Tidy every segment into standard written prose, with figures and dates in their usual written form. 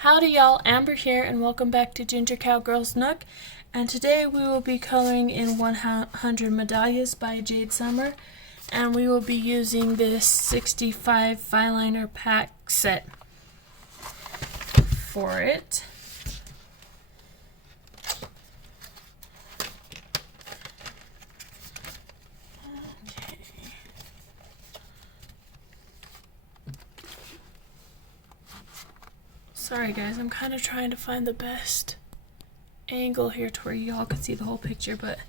Howdy y'all, Amber here and welcome back to Ginger Cowgirl's Nook, and today we will be coloring in 100 Mandalas by Jade Summer, and we will be using this 65 fineliner pack set for it. Sorry guys, I'm kind of trying to find the best angle here to where y'all can see the whole picture, but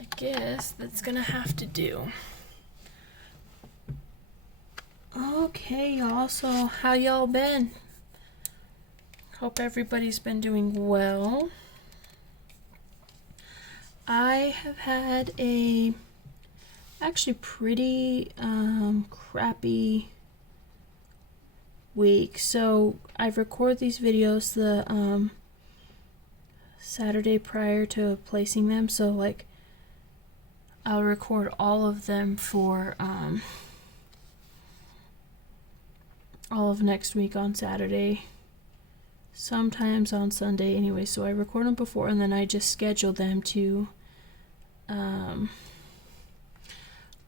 I guess that's gonna have to do. Okay y'all, so how y'all been? Hope everybody's been doing well. I have had a actually pretty crappy week. So I record these videos the Saturday prior to placing them, so like I'll record all of them for all of next week on Saturday, sometimes on Sunday anyway. So I record them before and then I just schedule them to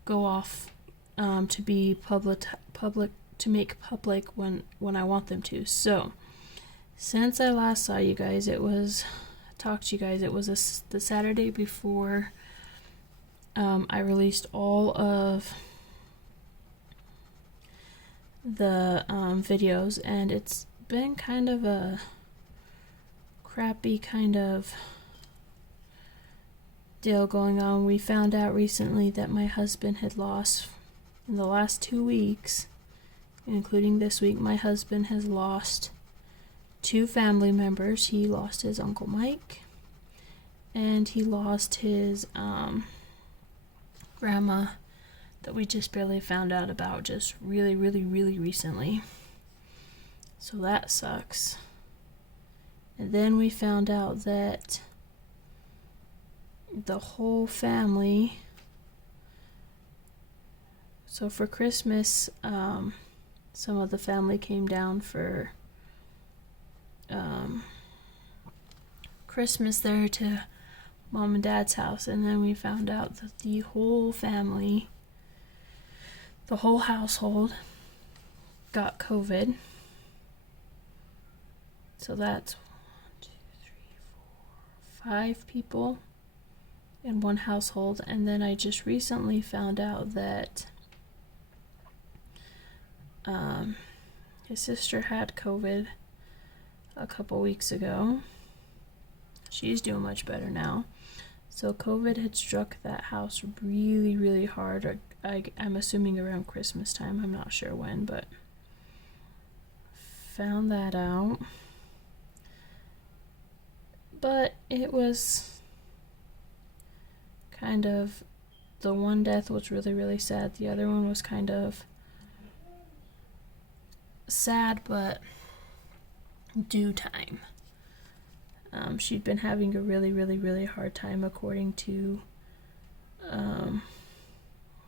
go off to be public to make public when I want them to. So since I last saw you guys, it was the Saturday before I released all of the videos, and it's been kind of a crappy kind of deal going on. We found out recently that my husband had lost, in the last 2 weeks, including this week, my husband has lost 2 family members. He lost his Uncle Mike, and he lost his grandma that we just barely found out about just really recently. So that sucks. And then we found out that the whole family, so for Christmas, some of the family came down for Christmas there to Mom and Dad's house, and then we found out that the whole family, the whole household, got COVID. So that's 5 people in one household. And then I just recently found out that his sister had COVID a couple weeks ago. She's doing much better now. So COVID had struck that house really hard. I'm assuming around Christmas time. I'm not sure when, but found that out. But it was kind of, the one death was really sad. The other one was kind of sad, but due time. She'd been having a really hard time, according to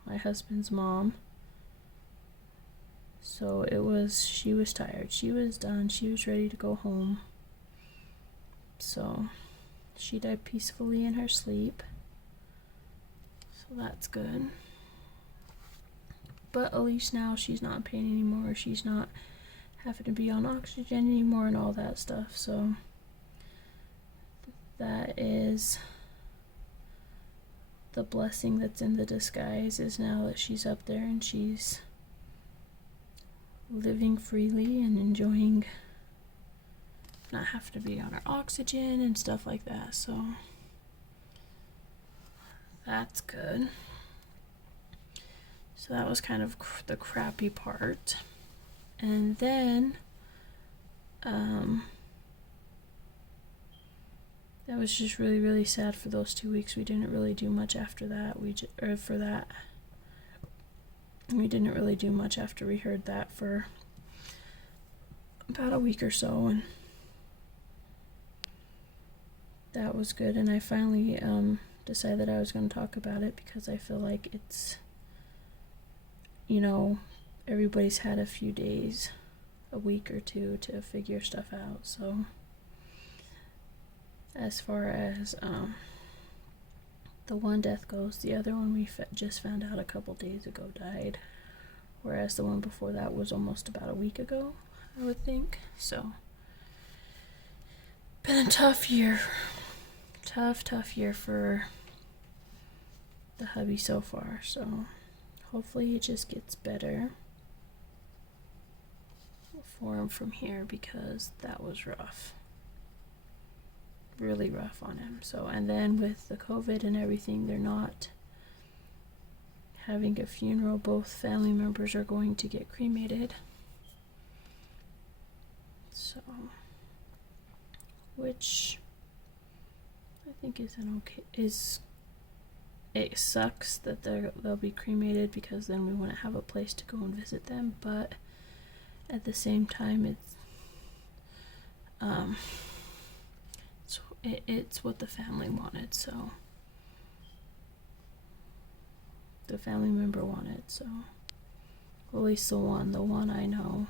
my husband's mom. So she was tired, she was done, she was ready to go home. So she died peacefully in her sleep. So that's good. But at least now she's not in pain anymore. She's not having to be on oxygen anymore and all that stuff. So that is the blessing that's in the disguise, is now that she's up there and she's living freely and enjoying not have to be on her oxygen and stuff like that. So that's good. So that was kind of the crappy part. And then that was just really sad for those 2 weeks. We didn't really do much after that. We didn't really do much after we heard that for about a week or so, and that was good. And I finally decided I was going to talk about it because I feel like it's, everybody's had a few days a week or two to figure stuff out. So as far as the one death goes, the other one we just found out a couple days ago died, whereas the one before that was almost about a week ago, I would think. So been a tough year. Tough year for the hubby so far. So hopefully it just gets better for him from here, because that was rough. Really rough on him. So, and then with the COVID and everything, they're not having a funeral. Both family members are going to get cremated. So, which I think is it sucks that they'll be cremated, because then we wouldn't have a place to go and visit them, but at the same time it's what the family wanted. So the family member wanted, so at least the one I know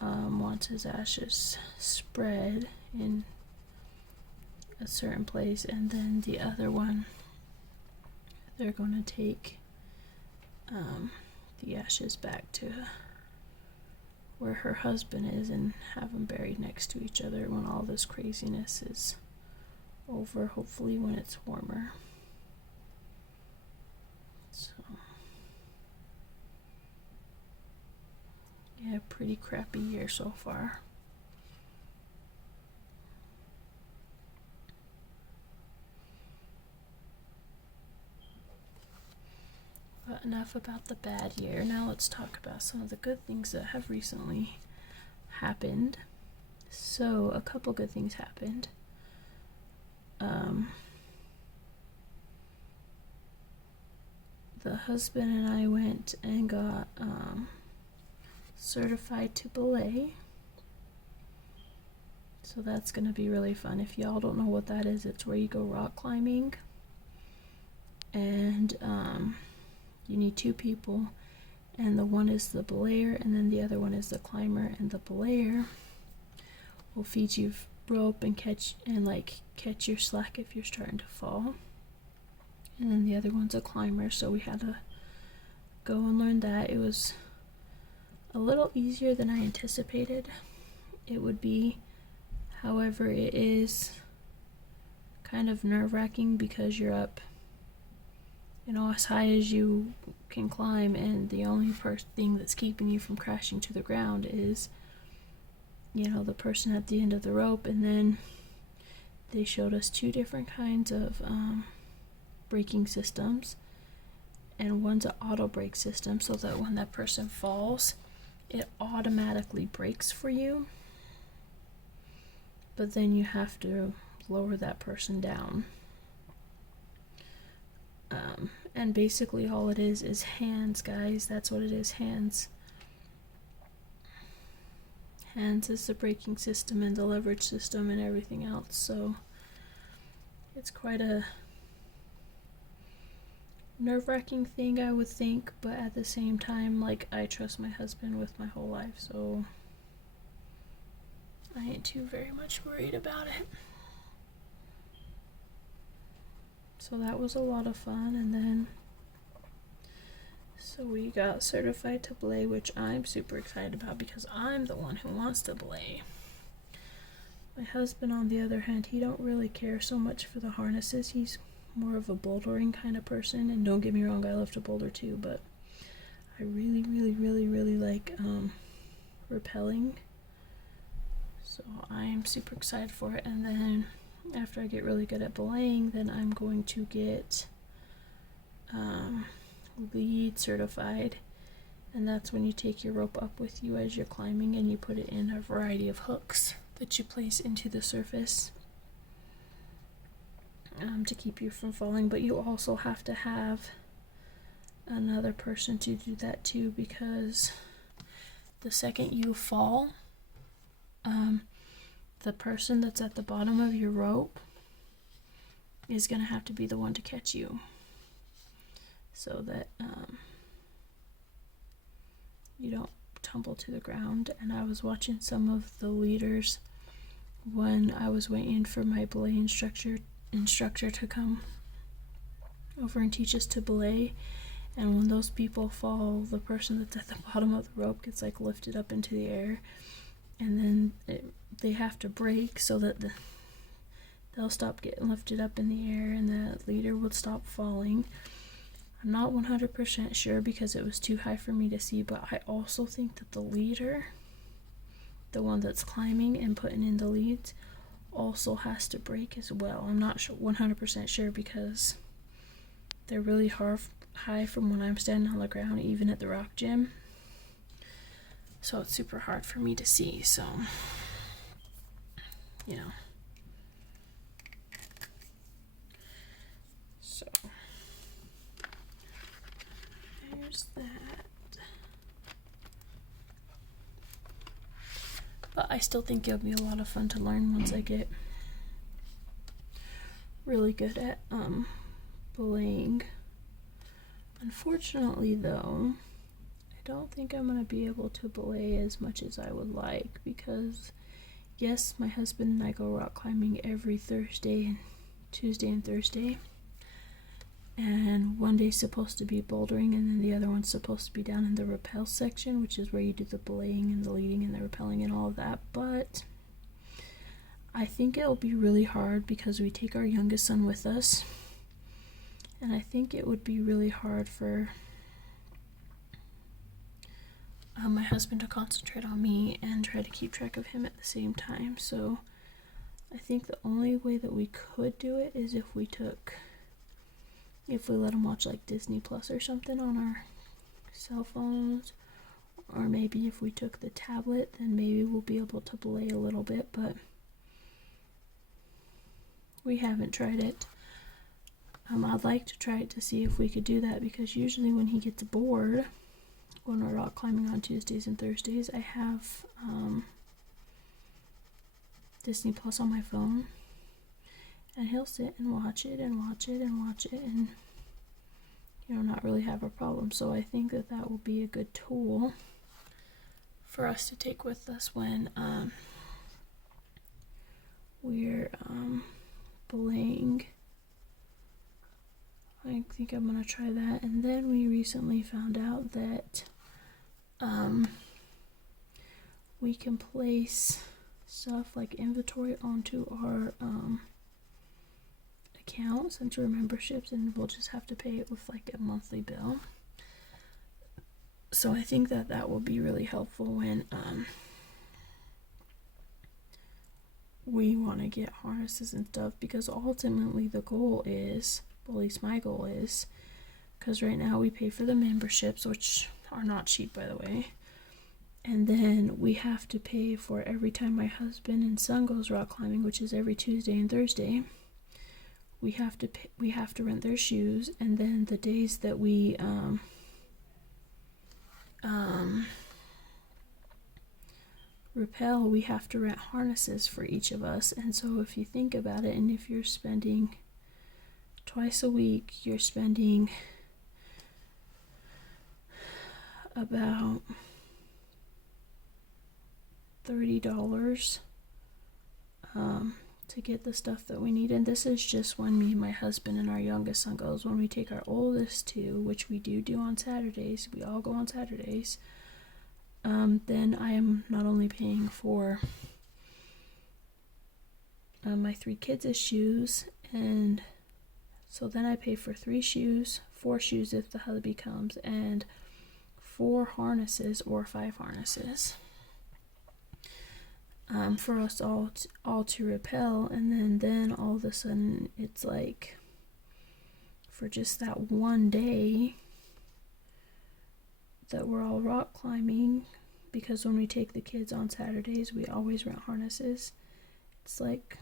wants his ashes spread in a certain place, and then the other one, they're gonna take the ashes back to where her husband is and have them buried next to each other when all this craziness is over, hopefully when it's warmer. So yeah, pretty crappy year so far. But enough about the bad year. Now let's talk about some of the good things that have recently happened. So a couple good things happened. The husband and I went and got certified to belay. So that's gonna be really fun. If y'all don't know what that is, it's where you go rock climbing, and you need two people, and the one is the belayer and then the other one is the climber, and the belayer will feed you rope and catch your slack if you're starting to fall, and then the other one's a climber. So we had to go and learn that. It was a little easier than I anticipated it would be. However, it is kind of nerve-wracking because you're up, as high as you can climb, and the only thing that's keeping you from crashing to the ground is, the person at the end of the rope. And then they showed us two different kinds of braking systems, and one's an auto brake system, so that when that person falls, it automatically brakes for you, but then you have to lower that person down. And basically all it is hands, guys. That's what it is, hands. Hands is the braking system and the leverage system and everything else. So it's quite a nerve-wracking thing, I would think, but at the same time, I trust my husband with my whole life, so I ain't too very much worried about it. So that was a lot of fun. And then so we got certified to belay, which I'm super excited about because I'm the one who wants to belay. My husband, on the other hand, he don't really care so much for the harnesses. He's more of a bouldering kind of person, and don't get me wrong, I love to boulder too, but I really like rappelling. So I am super excited for it. And then after I get really good at belaying, then I'm going to get lead certified, and that's when you take your rope up with you as you're climbing and you put it in a variety of hooks that you place into the surface to keep you from falling. But you also have to have another person to do that too, because the second you fall, the person that's at the bottom of your rope is going to have to be the one to catch you, so that you don't tumble to the ground. And I was watching some of the leaders when I was waiting for my belay instructor to come over and teach us to belay. And when those people fall, the person that's at the bottom of the rope gets like lifted up into the air, and then they have to break so that they'll stop getting lifted up in the air and the leader would stop falling. I'm not 100% sure because it was too high for me to see, but I also think that the leader, the one that's climbing and putting in the leads, also has to break as well. I'm not 100% sure because they're really high from when I'm standing on the ground, even at the rock gym. So it's super hard for me to see, so, you know. So, there's that. But I still think it'll be a lot of fun to learn once I get really good at belaying. Unfortunately, though, I don't think I'm going to be able to belay as much as I would like because, yes, my husband and I go rock climbing every Thursday and Tuesday and Thursday. And one day's supposed to be bouldering, and then the other one's supposed to be down in the rappel section, which is where you do the belaying and the leading and the rappelling and all of that. But I think it'll be really hard because we take our youngest son with us. And I think it would be really hard for my husband to concentrate on me and try to keep track of him at the same time. So I think the only way that we could do it is if we let him watch like Disney Plus or something on our cell phones. Or maybe if we took the tablet, then maybe we'll be able to belay a little bit, but we haven't tried it. I'd like to try it to see if we could do that because usually when he gets bored, when we're rock climbing on Tuesdays and Thursdays, I have Disney Plus on my phone, and he'll sit and watch it and watch it and watch it and, you know, not really have a problem. So I think that will be a good tool for us to take with us when we're belaying. I think I'm going to try that. And then we recently found out that we can place stuff like inventory onto our account since we're memberships, and we'll just have to pay it with like a monthly bill. So I think that will be really helpful when we want to get harnesses and stuff, because ultimately the goal is, at least my goal is, because right now we pay for the memberships, which are not cheap, by the way, and then we have to pay for every time my husband and son goes rock climbing, which is every Tuesday and Thursday. We have to rent their shoes, and then the days that we rappel, we have to rent harnesses for each of us. And so if you think about it, and if you're spending twice a week, you're spending about $30 to get the stuff that we need. And this is just when me, my husband, and our youngest son goes. When we take our oldest two, which we do on Saturdays, we all go on Saturdays, then I am not only paying for my 3 kids' shoes, and so then I pay for 4 shoes if the hubby comes, and 4 harnesses or 5 harnesses for us all to rappel. And then all of a sudden it's like, for just that one day that we're all rock climbing, because when we take the kids on Saturdays, we always rent harnesses. It's like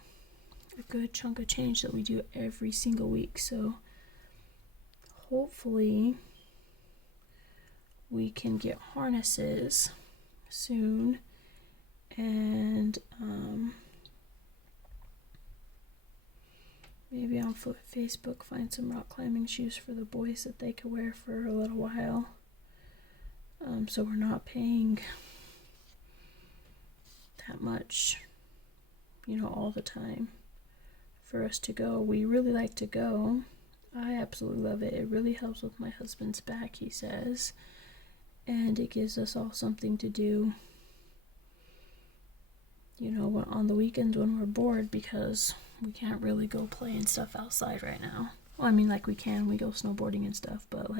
a good chunk of change that we do every single week. So hopefully we can get harnesses soon, and maybe on Facebook find some rock climbing shoes for the boys that they could wear for a little while. So we're not paying that much, all the time for us to go. We really like to go. I absolutely love it. It really helps with my husband's back, he says. And it gives us all something to do, on the weekends when we're bored, because we can't really go play and stuff outside right now. Well, I mean, we can. We go snowboarding and stuff, but,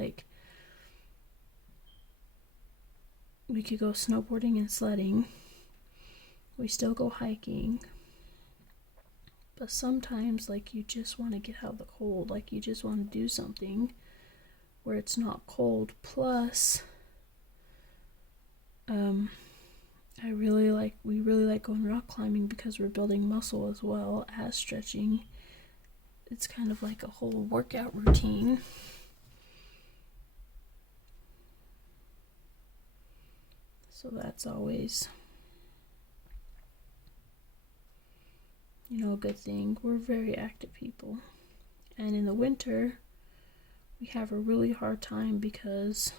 we could go snowboarding and sledding. We still go hiking. But sometimes, you just want to get out of the cold. You just want to do something where it's not cold. Plus, we really like going rock climbing because we're building muscle as well as stretching. It's kind of like a whole workout routine. So that's always, a good thing. We're very active people. And in the winter, we have a really hard time because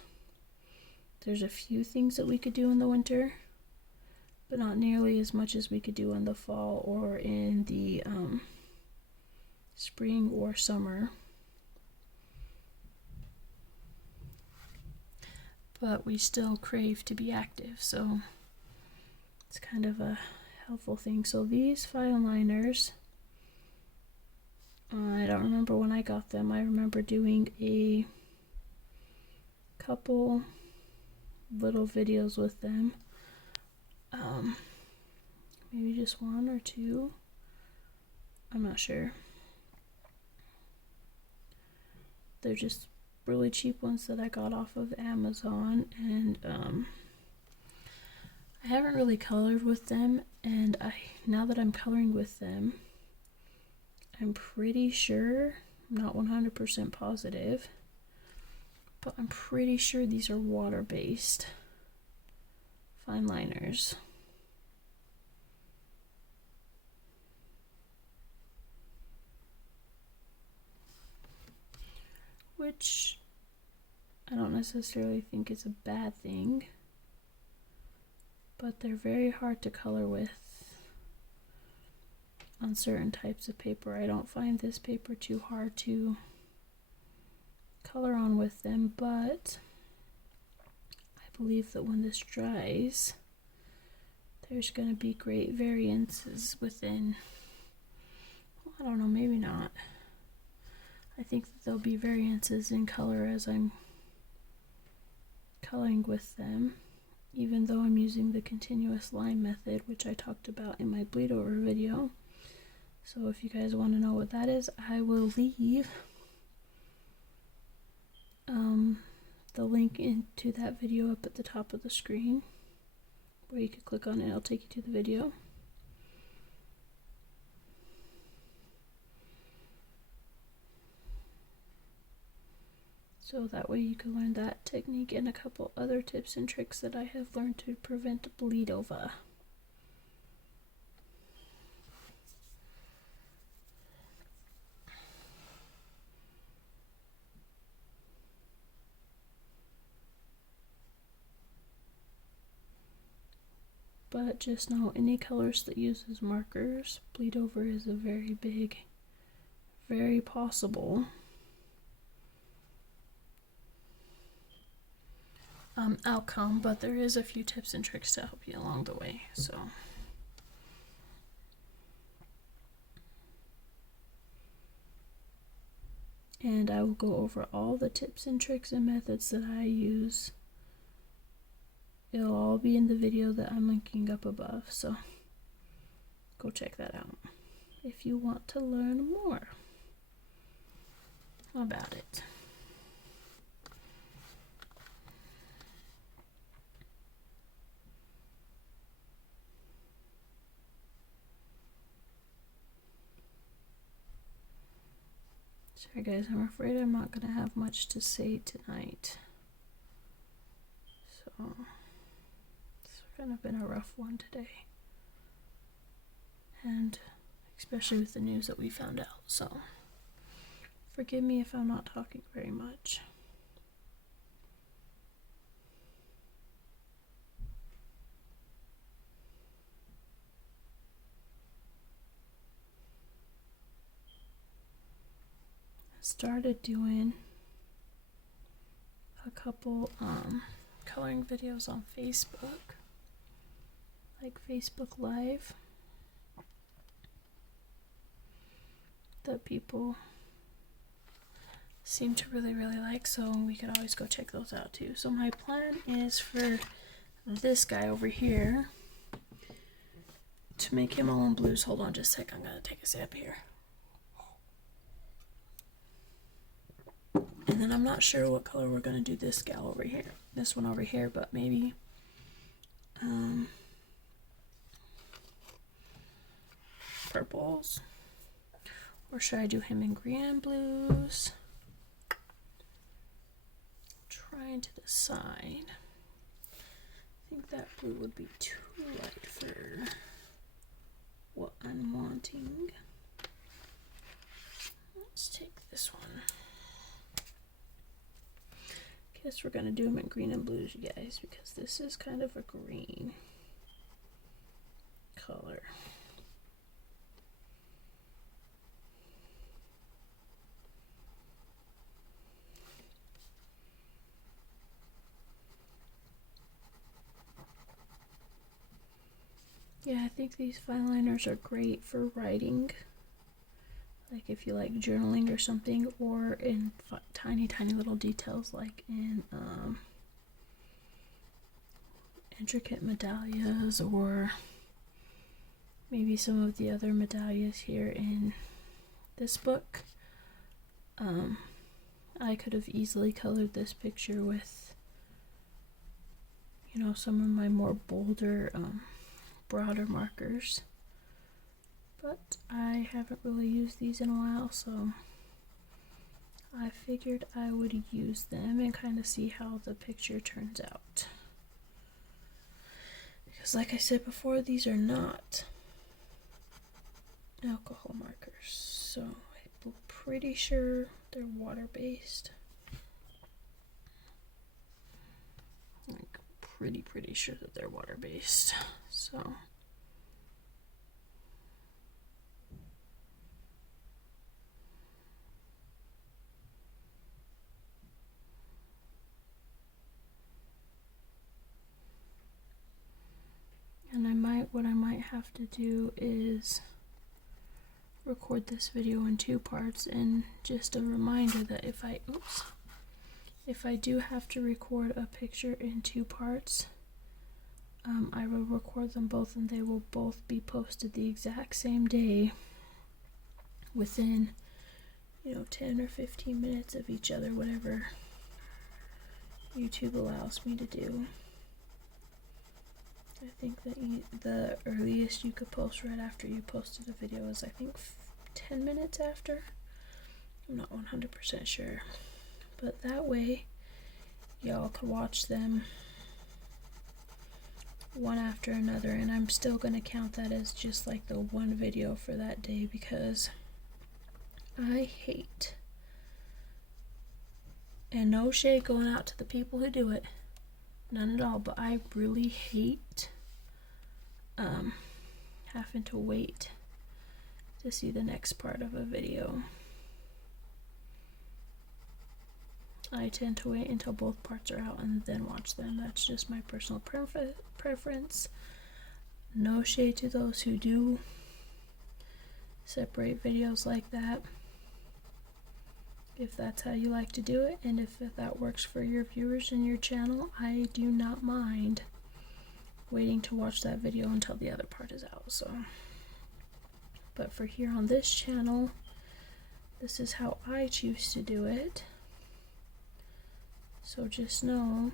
there's a few things that we could do in the winter, but not nearly as much as we could do in the fall or in the spring or summer. But we still crave to be active, so it's kind of a helpful thing. So these file liners, I don't remember when I got them. I remember doing a couple little videos with them. Maybe just one or two. I'm not sure. They're just really cheap ones that I got off of Amazon, and I haven't really colored with them, and now that I'm coloring with them, I'm pretty sure, I'm not 100% positive, but I'm pretty sure these are water-based fine liners. Which I don't necessarily think is a bad thing, but they're very hard to color with on certain types of paper. I don't find this paper too hard to color on with them, but I believe that when this dries, there's going to be great variances within, I don't know, maybe not. I think that there'll be variances in color as I'm coloring with them, even though I'm using the continuous line method, which I talked about in my bleed over video. So if you guys want to know what that is, I will leave the link into that video up at the top of the screen, where you can click on it. It'll take you to the video. So that way you can learn that technique and a couple other tips and tricks that I have learned to prevent bleed over. But just know, any colors that uses markers, bleed over is a very big, very possible outcome, but there is a few tips and tricks to help you along the way. So and I will go over all the tips and tricks and methods that I use. It'll all be in the video that I'm linking up above, so go check that out if you want to learn more about it. Sorry guys, I'm afraid I'm not going to have much to say tonight. So, it's kind of been a rough one today. And especially with the news that we found out. So, forgive me if I'm not talking very much. started doing a couple coloring videos on Facebook, like Facebook Live, that people seem to really like, so we could always go check those out too. So my plan is for this guy over here to make him all in blues. Hold on just a sec, I'm gonna take a sip here. And then I'm not sure what color we're gonna do this gal over here, this one over here, but maybe purples, or should I do him in green and blues? Trying to decide. I think that blue would be too light for what I'm wanting. Let's take this one. Guess we're gonna do them in green and blues, you guys, because this is kind of a green color. Yeah, I think these fine liners are great for writing, like if you like journaling or something, or in tiny little details like in intricate medallias, or maybe some of the other medallias here in this book. I could have easily colored this picture with, you know, some of my more bolder broader markers, but I haven't really used these in a while, so I figured I would use them and kind of see how the picture turns out. Because like I said before, these are not alcohol markers, so I'm pretty sure they're water-based. Like pretty sure that they're water-based. So and what I might have to do is record this video in 2 parts, and just a reminder that if I do have to record a picture in 2 parts, I will record them both, and they will both be posted the exact same day within, you know, 10 or 15 minutes of each other, whatever YouTube allows me to do. I think that the earliest you could post right after you posted a video is, I think, 10 minutes after. I'm not 100% sure, but that way y'all can watch them one after another, and I'm still gonna count that as just like the one video for that day, because I hate, and no shade going out to the people who do it, none at all, but I really hate having to wait to see the next part of a video. I tend to wait until both parts are out and then watch them. That's just my personal preference. No shade to those who do separate videos like that. If that's how you like to do it, and if that works for your viewers and your channel, I do not mind waiting to watch that video until the other part is out. So, but for here on this channel, this is how I choose to do it. So just know,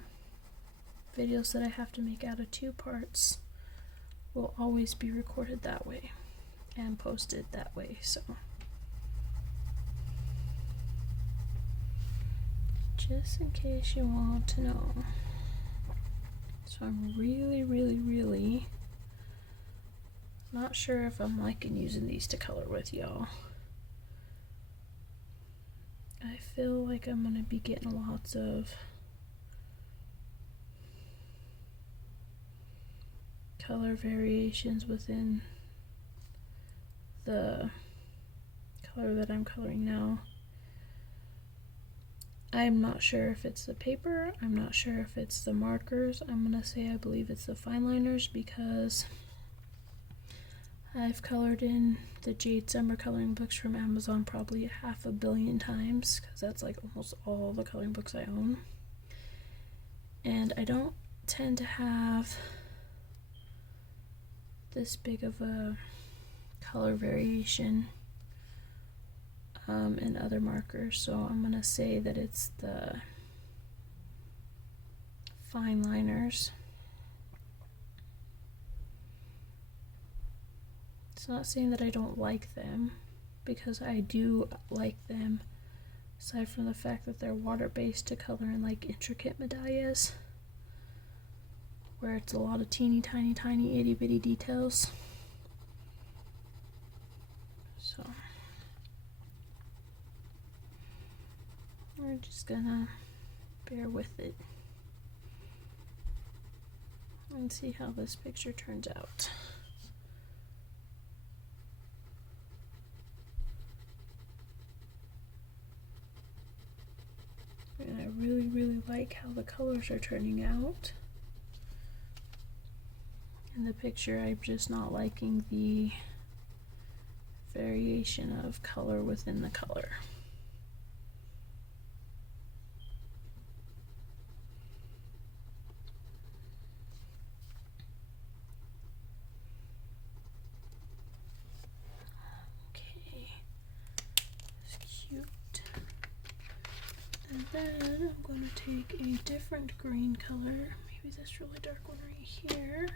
videos that I have to make out of 2 parts will always be recorded that way and posted that way. So just in case you want to know. So I'm really not sure if I'm liking using these to color with, y'all. I feel like I'm gonna be getting lots of color variations within the color that I'm coloring now. I'm not sure if it's the paper, I'm not sure if it's the markers. I'm gonna say I believe it's the fine liners because I've colored in the Jade Summer coloring books from Amazon probably 500 million times because that's like almost all the coloring books I own. And I don't tend to have this big of a color variation in other markers, so I'm gonna say that it's the fine liners. It's not saying that I don't like them, because I do like them, aside from the fact that they're water-based to color in like intricate medallas, where it's a lot of teeny tiny itty-bitty details. So we're just gonna bear with it and see how this picture turns out. And I really like how the colors are turning out. In the picture, I'm just not liking the variation of color within the color. Okay, it's cute. And then I'm going to take a different green color, maybe this really dark one right here.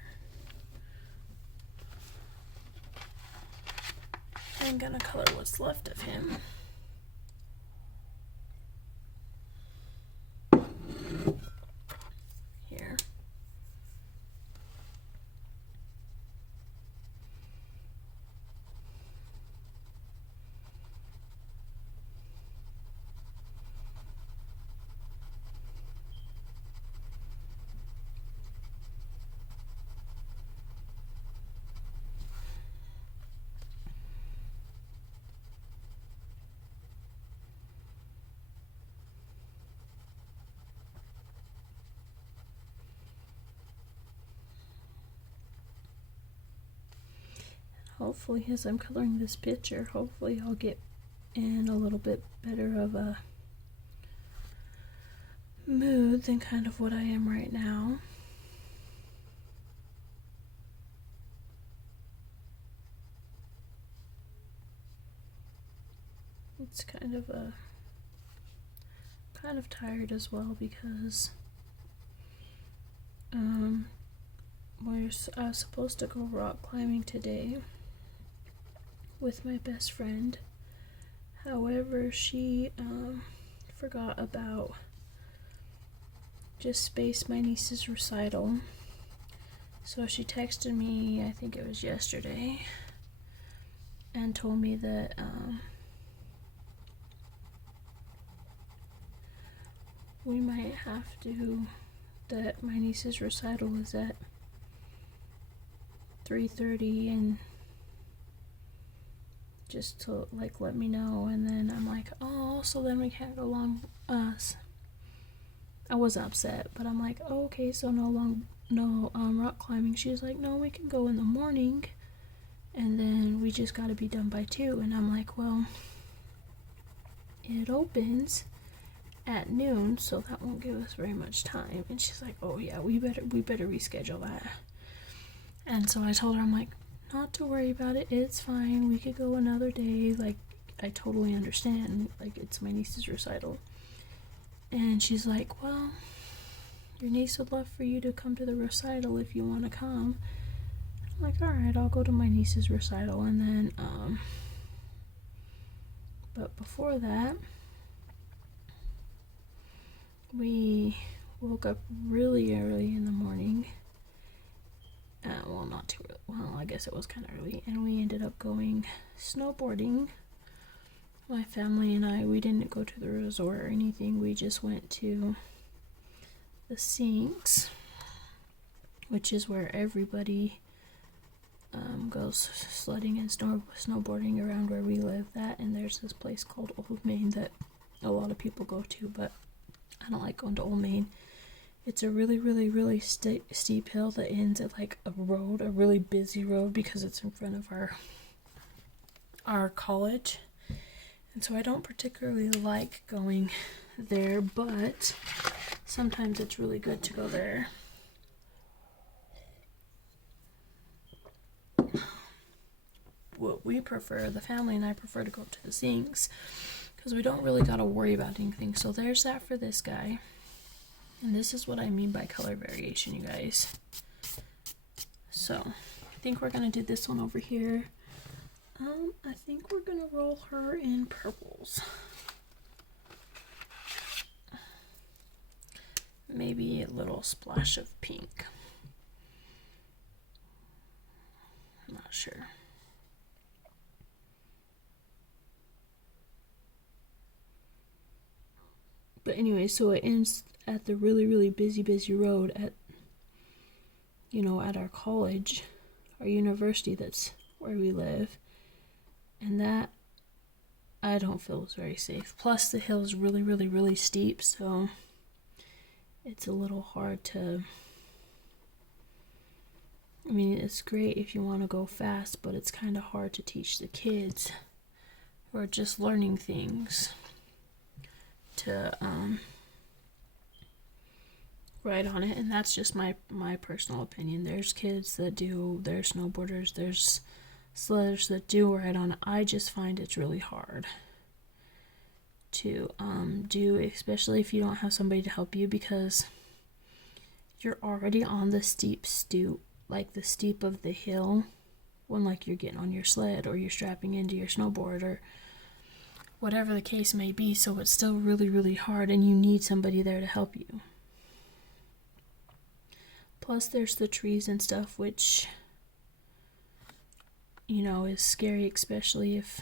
I'm gonna color what's left of him. Here. Hopefully, as I'm coloring this picture, hopefully I'll get in a little bit better of a mood than kind of what I am right now. It's kind of tired as well because I was supposed to go rock climbing today with my best friend. However, she forgot about just Space, my niece's recital. So she texted me, I think it was yesterday, and told me that we might have to, that my niece's recital is at 3:30, and just to like let me know. And then I'm like, oh, so then we can't go along us. I wasn't upset, but I'm like, oh, okay, so no rock climbing. She was like, no, we can go in the morning, and then we just gotta be done by 2. And I'm like, well, it opens at noon, so that won't give us very much time. And she's like, oh yeah, we better reschedule that. And so I told her, I'm like, not to worry about it, it's fine, we could go another day, like, I totally understand, like, it's my niece's recital. And she's like, well, your niece would love for you to come to the recital if you want to come. I'm like, alright, I'll go to my niece's recital. And then but before that, we woke up really early in the morning. Well, not too early. Well, I guess it was kind of early. And we ended up going snowboarding. My family and I, we didn't go to the resort or anything. We just went to the Sinks, which is where everybody goes sledding and snowboarding around where we live. And there's this place called Old Main that a lot of people go to, but I don't like going to Old Main. It's a really, really, really steep hill that ends at like a road, a really busy road, because it's in front of our college. And so I don't particularly like going there, but sometimes it's really good to go there. What we prefer, the family and I prefer to go to the sinks, because we don't really got to worry about anything. So there's that for this guy. And this is what I mean by color variation, you guys. So I think we're going to do this one over here. I think we're going to roll her in purples. Maybe a little splash of pink. I'm not sure. But anyway, so it ends at the really, really busy road at, at our college, our university, that's where we live. And that I don't feel is very safe. Plus the hill is really, really, really steep, so it's a little hard to, I mean, it's great if you want to go fast, but it's kind of hard to teach the kids who are just learning things to ride on it. And that's just my personal opinion. There's kids that do, there's snowboarders, there's sledders that do ride on it. I just find it's really hard to do, especially if you don't have somebody to help you, because you're already on the steep stoop, like the steep of the hill, when like you're getting on your sled or you're strapping into your snowboard or whatever the case may be. So it's still really, really hard, and you need somebody there to help you. Plus there's the trees and stuff, which, is scary, especially if,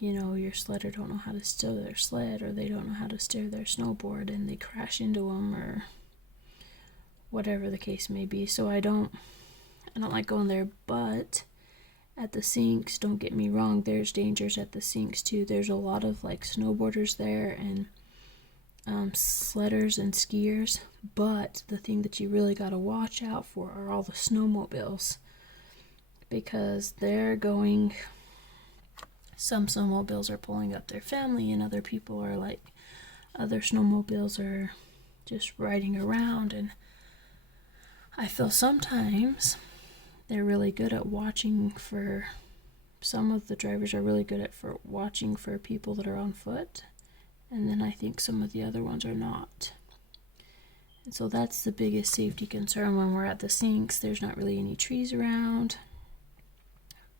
your sledder don't know how to steer their sled, or they don't know how to steer their snowboard and they crash into them, or whatever the case may be. So I don't like going there. But at the sinks, don't get me wrong, there's dangers at the sinks too. There's a lot of like snowboarders there and sledders and skiers, but the thing that you really got to watch out for are all the snowmobiles, because they're going, some snowmobiles are pulling up their family, and other people are like, other snowmobiles are just riding around. And I feel sometimes they're really good at watching for, some of the drivers are really good at watching for people that are on foot, and then I think some of the other ones are not. And so that's the biggest safety concern when we're at the sinks. There's not really any trees around,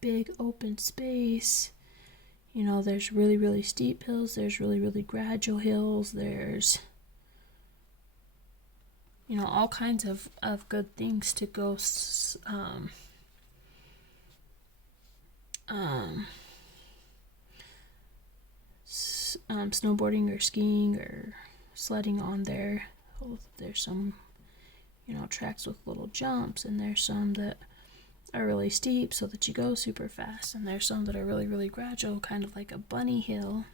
big open space. There's really, really steep hills, there's really, really gradual hills, there's all kinds of good things to go snowboarding or skiing or sledding on there. There's some tracks with little jumps, and there's some that are really steep so that you go super fast, and there's some that are really, really gradual, kind of like a bunny hill.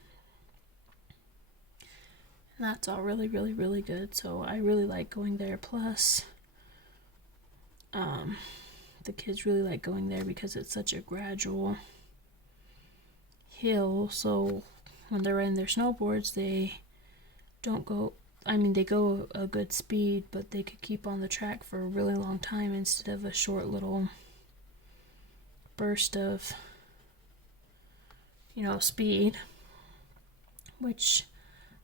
And that's all really, really, really good. So I really like going there. Plus the kids really like going there because it's such a gradual hill. So when they're riding their snowboards, they don't go, they go a good speed, but they could keep on the track for a really long time instead of a short little burst of speed, which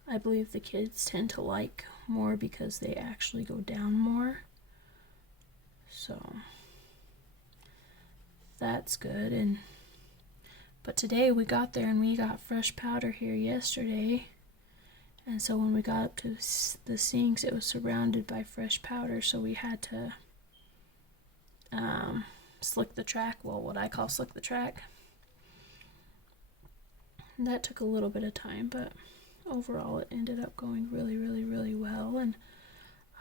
I believe the kids tend to like more because they actually go down more. So that's good. But today we got there and we got fresh powder here yesterday, and so when we got up to the sinks, it was surrounded by fresh powder, so we had to slick the track, well, what I call slick the track. And that took a little bit of time, but overall it ended up going really, really, really well. And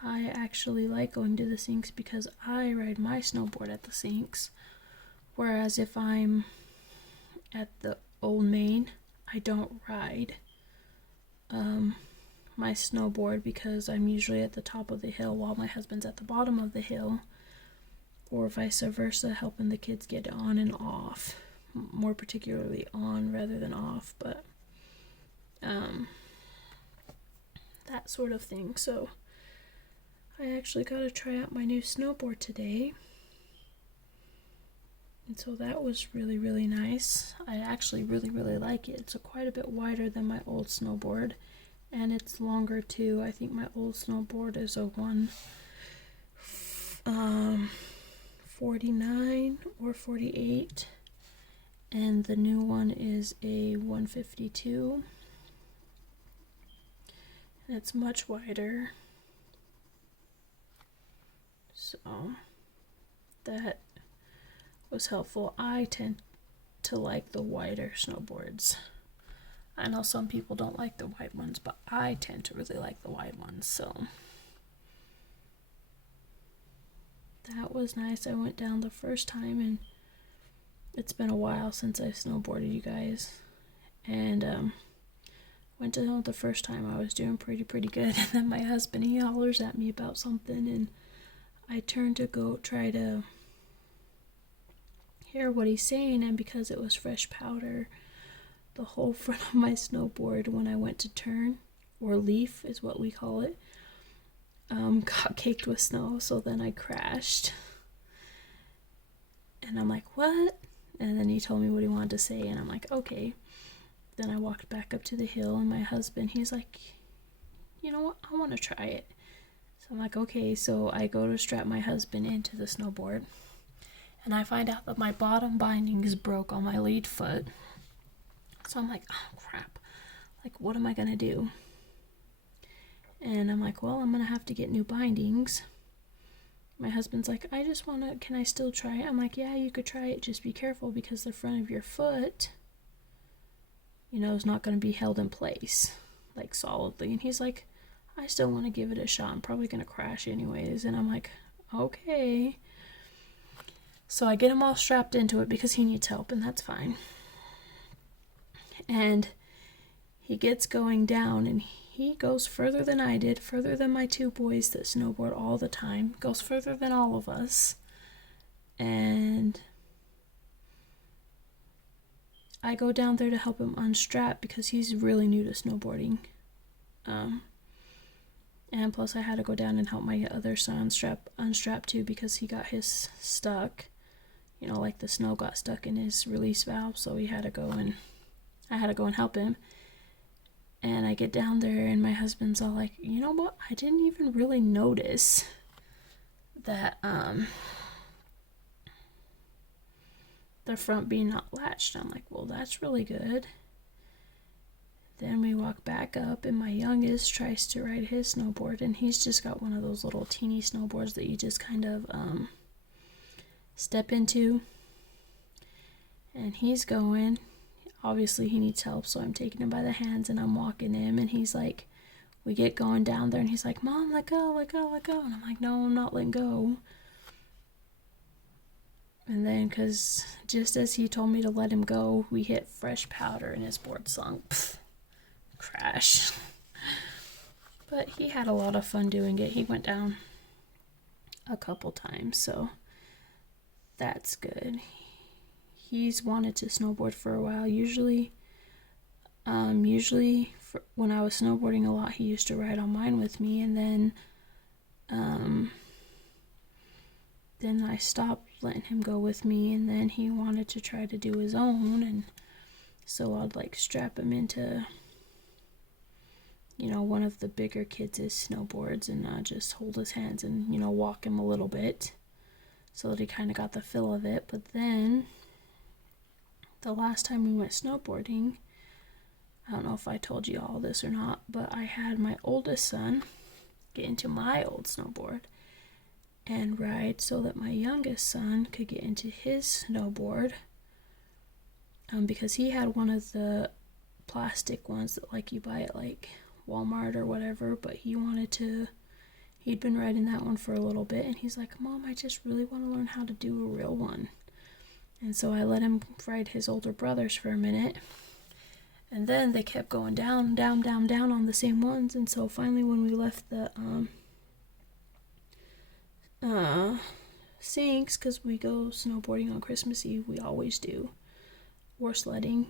I actually like going to the sinks because I ride my snowboard at the sinks, whereas if I'm at the Old Main, I don't ride my snowboard because I'm usually at the top of the hill while my husband's at the bottom of the hill, or vice versa, helping the kids get on and off, more particularly on rather than off, but that sort of thing. So I actually got to try out my new snowboard today, and so that was really, really nice. I actually really, really like it. It's quite a bit wider than my old snowboard, and it's longer too. I think my old snowboard is a 149 or 48, and the new one is a 152, and it's much wider. So that was helpful. I tend to like the wider snowboards. I know some people don't like the wide ones, but I tend to really like the wide ones, so that was nice. I went down the first time, and it's been a while since I snowboarded, you guys, and went down the first time. I was doing pretty good, and then my husband, he hollers at me about something, and I turned to go try to hear what he's saying, and because it was fresh powder, the whole front of my snowboard, when I went to turn, or leaf is what we call it, got caked with snow. So then I crashed, and I'm like, what? And then he told me what he wanted to say, and I'm like, okay. Then I walked back up to the hill, and my husband, he's like, you know what, I want to try it. So I'm like, okay. So I go to strap my husband into the snowboard, and I find out that my bottom bindings broke on my lead foot. So I'm like, oh crap, like what am I gonna do? And I'm like, well, I'm gonna have to get new bindings. My husband's like, can I still try it? I'm like, yeah, you could try it, just be careful because the front of your foot, is not gonna be held in place, like solidly. And he's like, I still want to give it a shot. I'm probably gonna crash anyways. And I'm like, okay. So I get him all strapped into it because he needs help, and that's fine. And he gets going down, and he goes further than I did, further than my two boys that snowboard all the time, goes further than all of us. And I go down there to help him unstrap because he's really new to snowboarding. And plus I had to go down and help my other son unstrap too because he got his stuck. Like the snow got stuck in his release valve, so I had to go and help him. And I get down there, and my husband's all like, you know what, I didn't even really notice that the front being not latched. I'm like, well, that's really good. Then we walk back up, and my youngest tries to ride his snowboard, and he's just got one of those little teeny snowboards that you just kind of step into. And he's going. Obviously, he needs help, so I'm taking him by the hands, and I'm walking him, and he's like, we get going down there, and he's like, Mom, let go, let go, let go. And I'm like, no, I'm not letting go. And then, because just as he told me to let him go, we hit fresh powder, and his board sunk. Pfft. Crash. But he had a lot of fun doing it. He went down a couple times, so that's good. He's wanted to snowboard for a while. Usually when I was snowboarding a lot, he used to ride on mine with me, and then I stopped letting him go with me, and then he wanted to try to do his own, and so I'd strap him into one of the bigger kids' snowboards, and just hold his hands and walk him a little bit so that he kind of got the feel of it. But then the last time we went snowboarding, I don't know if I told you all this or not, but I had my oldest son get into my old snowboard and ride so that my youngest son could get into his snowboard, because he had one of the plastic ones that you buy at Walmart or whatever, but he'd been riding that one for a little bit, and he's like, Mom, I just really want to learn how to do a real one. And so I let him ride his older brothers for a minute, And then they kept going down, down, down, down on the same ones. And so finally when we left the sinks, because we go snowboarding on Christmas Eve, we always do, or sledding,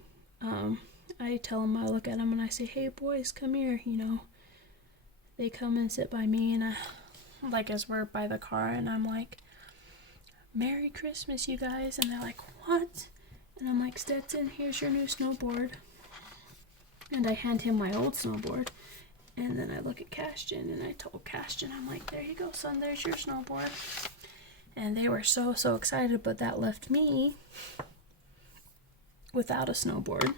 I tell them, I look at them and I say, hey boys, come here, you know. They come and sit by me, and I, like, as we're by the car, and I'm like, Merry Christmas, you guys. And they're like, what? And I'm like, Stetson, here's your new snowboard. And I hand him my old snowboard. And then I look at Cashton, and I told Cashton, I'm like, there you go, son, there's your snowboard. And they were so excited, but that left me without a snowboard.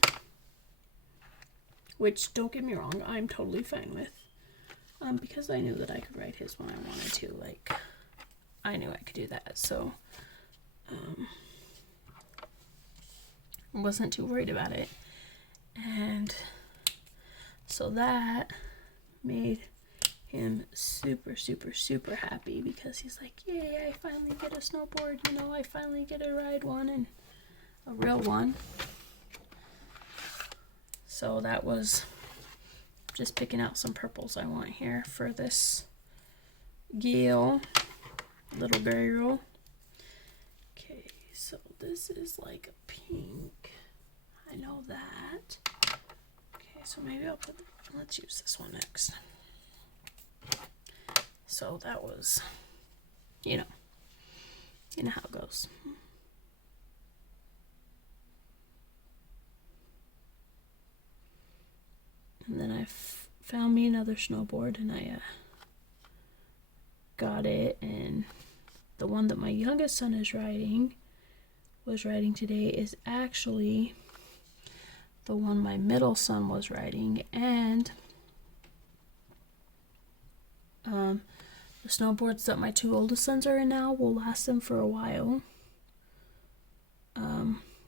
Which, don't get me wrong, I'm totally fine with. Because I knew that I could ride his when I wanted to. Like, I knew I could do that. So, I wasn't too worried about it. And so that made him super happy, because he's like, yay, I finally get a snowboard, you know, I finally get to ride one, and a real one. So that was just picking out some purples I want here for this Gale little burial. Okay, so this is like a pink. I know that. Okay, so maybe I'll put, let's use this one next. So that was, you know how it goes. And then I found me another snowboard, and I got it. And the one that my youngest son was riding today, is actually the one my middle son was riding. And the snowboards that my two oldest sons are in now will last them for a while.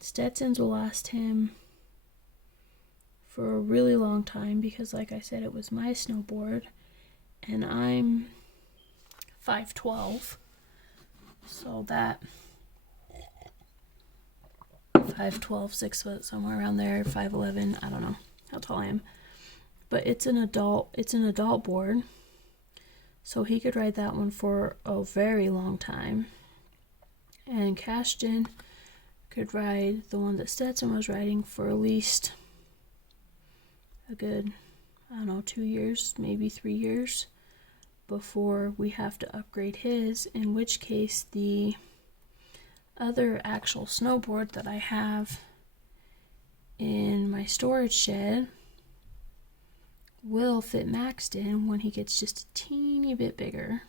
Stetson's will last him for a really long time, because like I said, it was my snowboard, and I'm 5'12", so that 5'12", 6 foot, somewhere around there, 5'11", I don't know how tall I am, but it's an adult board, so he could ride that one for a very long time. And Cashton could ride the one that Stetson was riding for at least a good, 2 years, maybe 3 years, before we have to upgrade his, in which case the other actual snowboard that I have in my storage shed will fit Maxton when he gets just a teeny bit bigger.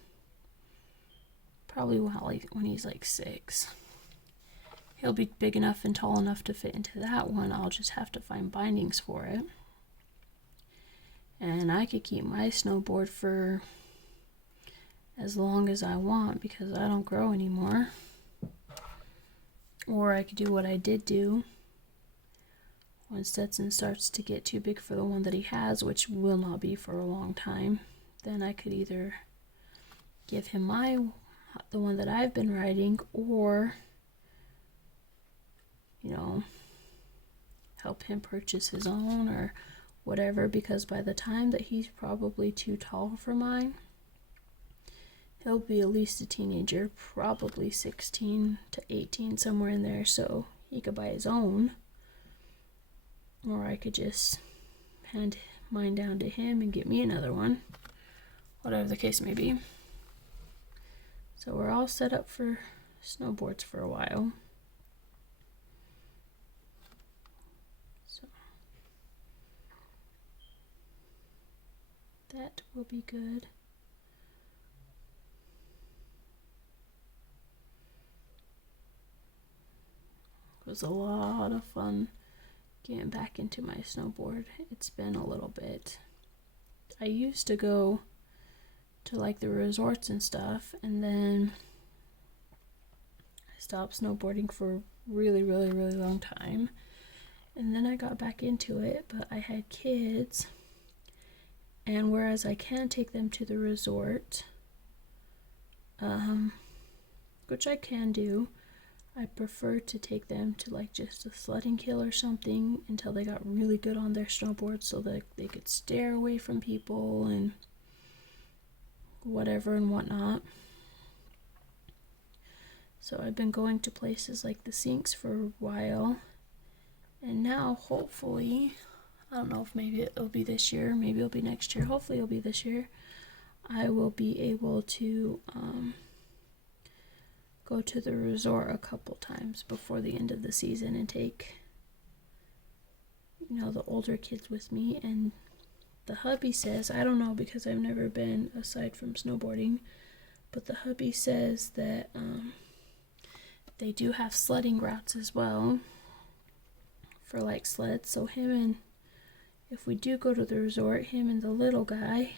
Probably when he's like 6. He'll be big enough and tall enough to fit into that one. I'll just have to find bindings for it. And I could keep my snowboard for as long as I want, because I don't grow anymore. Or I could do what I did do when Stetson starts to get too big for the one that he has, which will not be for a long time. Then I could either give him the one that I've been riding, or help him purchase his own or whatever, because by the time that he's probably too tall for mine, he'll be at least a teenager, probably 16 to 18, somewhere in there, so he could buy his own. Or I could just hand mine down to him and get me another one, whatever the case may be. So we're all set up for snowboards for a while. So that will be good. It was a lot of fun getting back into my snowboard. It's been a little bit. I used to go to like the resorts and stuff, and then I stopped snowboarding for a really long time, and then I got back into it, but I had kids, and whereas I can take them to the resort, which I can do, I prefer to take them to like just a sledding hill or something until they got really good on their snowboard so that they could stare away from people and whatever and whatnot. So I've been going to places like the Sinks for a while, and now hopefully, I don't know if maybe it'll be this year, maybe it'll be next year, hopefully it'll be this year, I will be able to go to the resort a couple times before the end of the season and take, the older kids with me. And the hubby says, I don't know because I've never been aside from snowboarding, but the hubby says that they do have sledding routes as well for like sleds. So if we do go to the resort, him and the little guy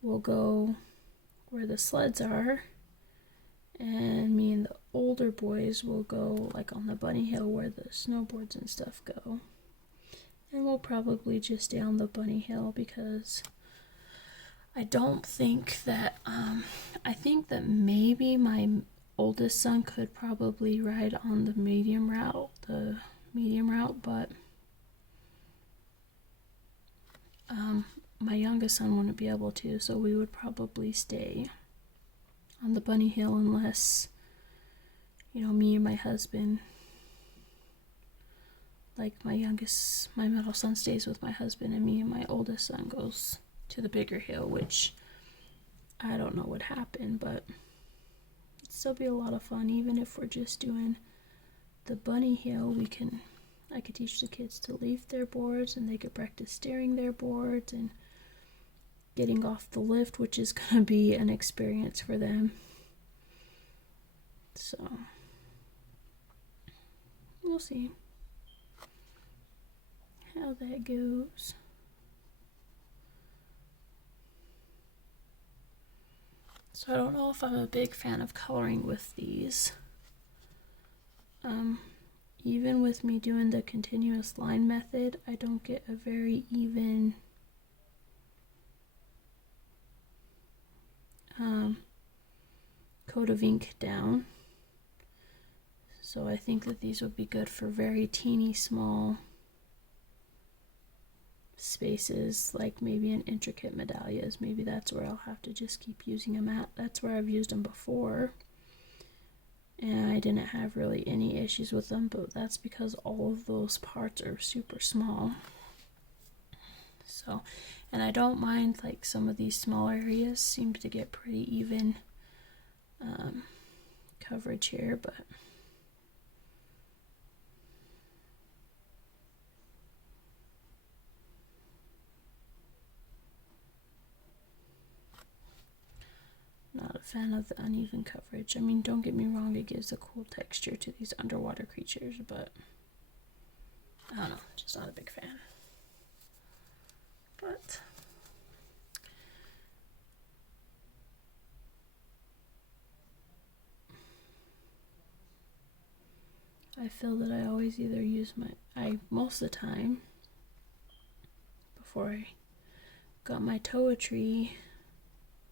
will go where the sleds are, and me and the older boys will go like on the bunny hill where the snowboards and stuff go. And we'll probably just stay on the bunny hill because I don't think that, I think that maybe my oldest son could probably ride on the medium route, but my youngest son wouldn't be able to, so we would probably stay on the bunny hill unless, me and my husband, like my middle son stays with my husband, and me and my oldest son goes to the bigger hill, which I don't know what happened, but it'd still be a lot of fun. Even if we're just doing the bunny hill, I could teach the kids to leave their boards, and they could practice steering their boards and getting off the lift, which is going to be an experience for them. So we'll see how that goes. So I don't know if I'm a big fan of coloring with these. Even with me doing the continuous line method, I don't get a very even coat of ink down. So I think that these would be good for very teeny small spaces, like maybe in intricate medallias. Maybe that's where I'll have to just keep using them at. That's where I've used them before, and I didn't have really any issues with them, but that's because all of those parts are super small. So, and I don't mind, like, some of these small areas seem to get pretty even coverage here, but not a fan of the uneven coverage. I mean, don't get me wrong, it gives a cool texture to these underwater creatures, but I don't know, just not a big fan. But I feel that I always either use most of the time, before I got my Toiletry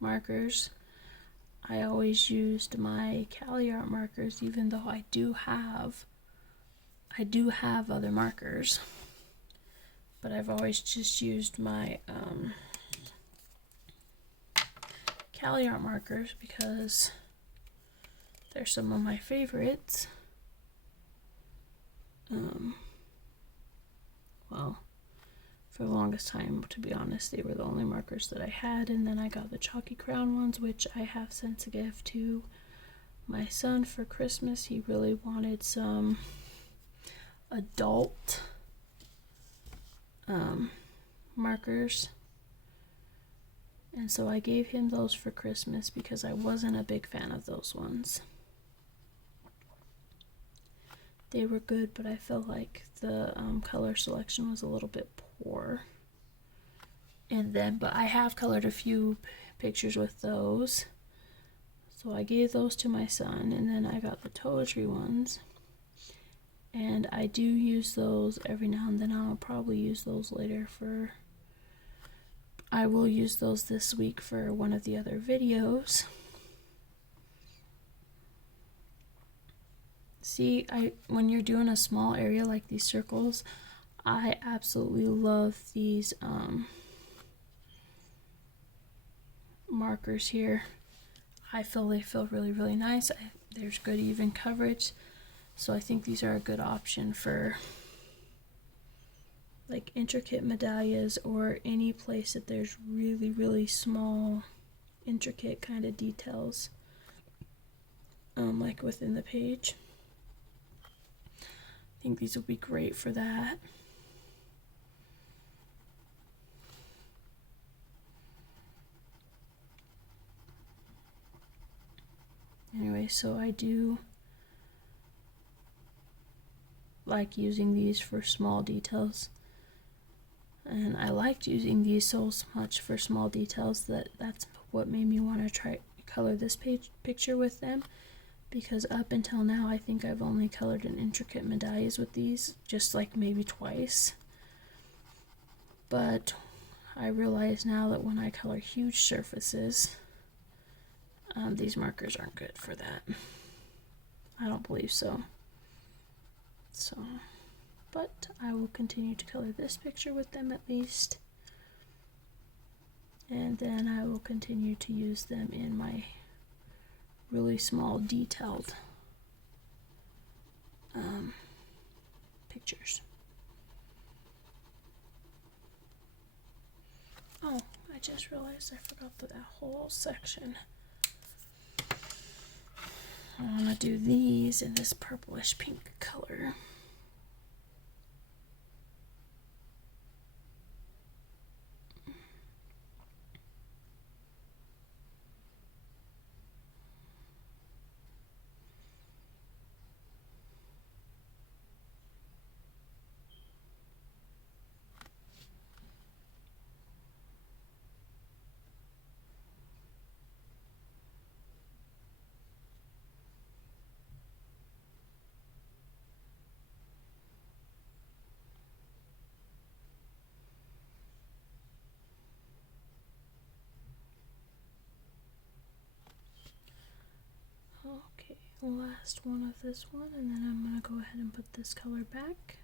markers, I always used my Cali Art markers, even though I do have other markers, but I've always just used my Cali Art markers because they're some of my favorites. Well, for the longest time, to be honest, they were the only markers that I had, and then I got the Chalky Crown ones, which I have sent a gift to my son for Christmas. He really wanted some adult markers, and so I gave him those for Christmas because I wasn't a big fan of those ones. They were good, but I felt like the color selection was a little bit poor. But I have colored a few pictures with those, so I gave those to my son, and then I got the Toiletry ones, and I do use those every now and then. I'll probably use those later I will use those this week for one of the other videos. See, when you're doing a small area like these circles, I absolutely love these markers here. I feel they feel really, really nice. There's good even coverage, so I think these are a good option for like intricate medallions or any place that there's really, really small, intricate kind of details, like within the page. I think these will be great for that. Anyway, so I do like using these for small details, and I liked using these so much for small details that's what made me want to try color this picture with them, because up until now I think I've only colored an intricate medallions with these, just like maybe twice. But I realize now that when I color huge surfaces, these markers aren't good for that. I don't believe so. But I will continue to color this picture with them at least. And then I will continue to use them in my really small detailed pictures. Oh, I just realized I forgot that whole section. I want to do these in this purplish pink color. Okay, last one of this one, and then I'm going to go ahead and put this color back.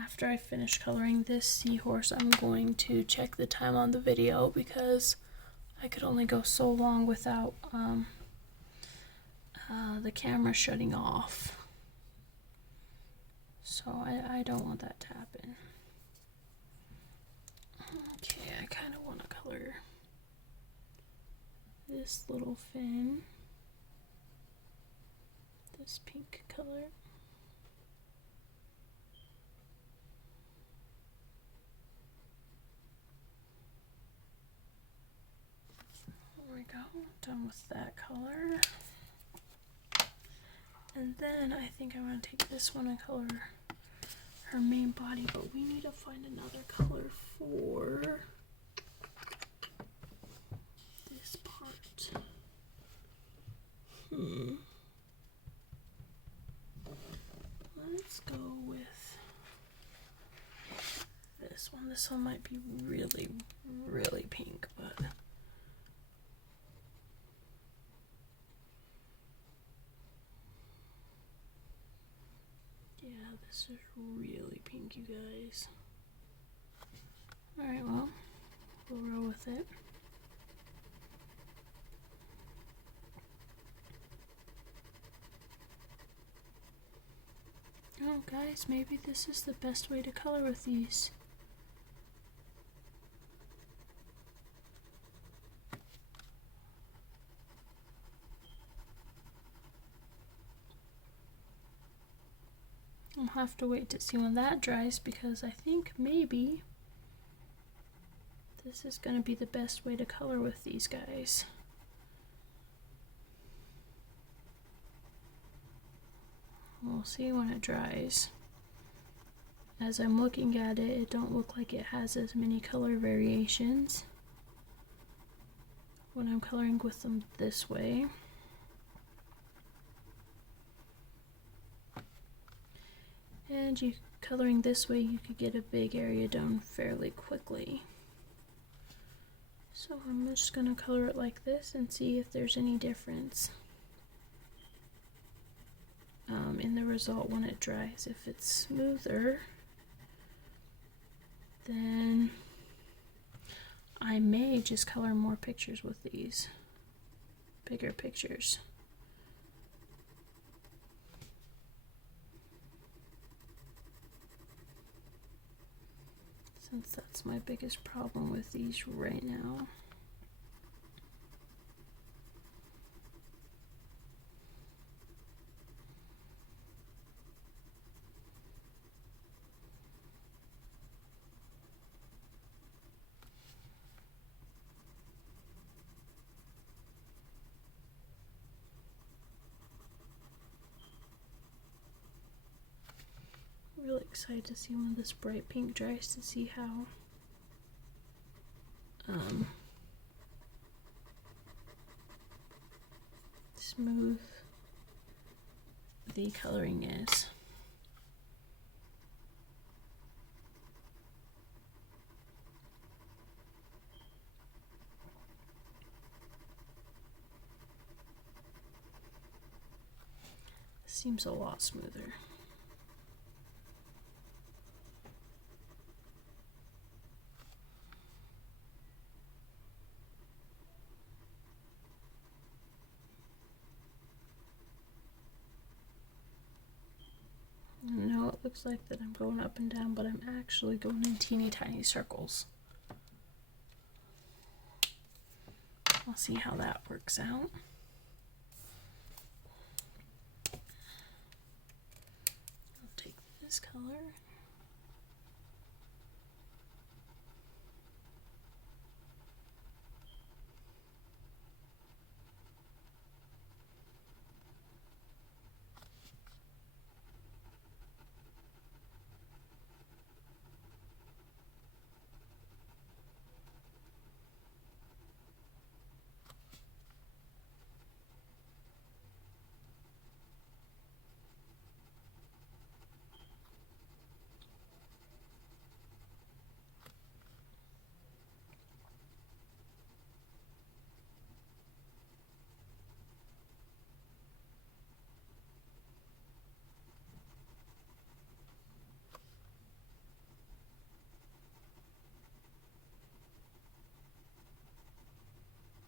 After I finish coloring this seahorse, I'm going to check the time on the video because I could only go so long without the camera shutting off. So I don't want that to happen. Okay, I kind of want to color this little fin, this pink color. There we go, done with that color. And then I think I'm going to take this one and color her main body, but we need to find another color for this part. Let's go with this one. This one might be really, really pink, but yeah, this is really pink, you guys. Alright, well, we'll roll with it. Oh, guys, maybe this is the best way to color with these. I'll have to wait to see when that dries, because I think maybe this is going to be the best way to color with these guys. We'll see when it dries. As I'm looking at it, it don't look like it has as many color variations when I'm coloring with them this way. And you coloring this way, you could get a big area done fairly quickly. So I'm just going to color it like this and see if there's any difference in the result when it dries. If it's smoother, then I may just color more pictures with these, bigger pictures. Since that's my biggest problem with these right now. Really excited to see when this bright pink dries to see how smooth the coloring is. Seems a lot smoother. I know it looks like that I'm going up and down, but I'm actually going in teeny tiny circles. We'll see how that works out. I'll take this color.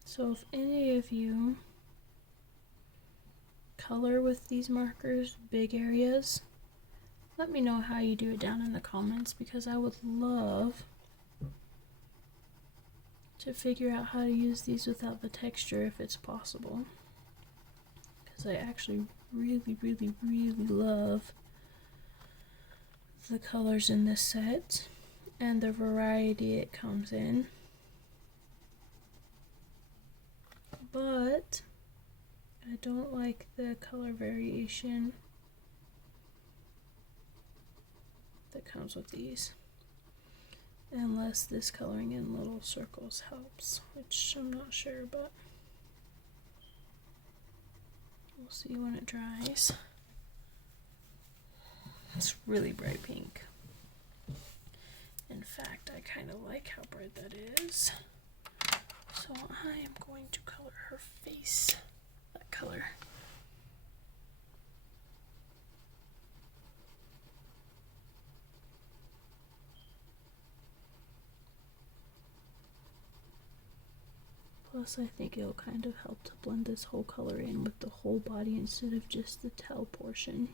So if any of you color with these markers, big areas, let me know how you do it down in the comments, because I would love to figure out how to use these without the texture if it's possible. Because I actually really, really, really love the colors in this set and the variety it comes in. But I don't like the color variation that comes with these, unless this coloring in little circles helps, which I'm not sure, but we'll see when it dries. It's really bright pink. In fact, I kind of like how bright that is. So I am going to color her face that color. Plus I think it'll kind of help to blend this whole color in with the whole body instead of just the tail portion.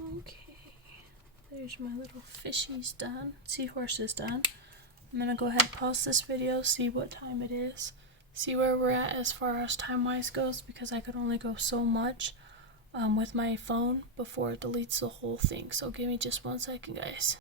Okay, there's my little fishies done. Seahorse is done. I'm gonna go ahead and pause this video, see what time it is, see where we're at as far as time-wise goes, because I could only go so much with my phone before it deletes the whole thing. So give me just 1 second, guys.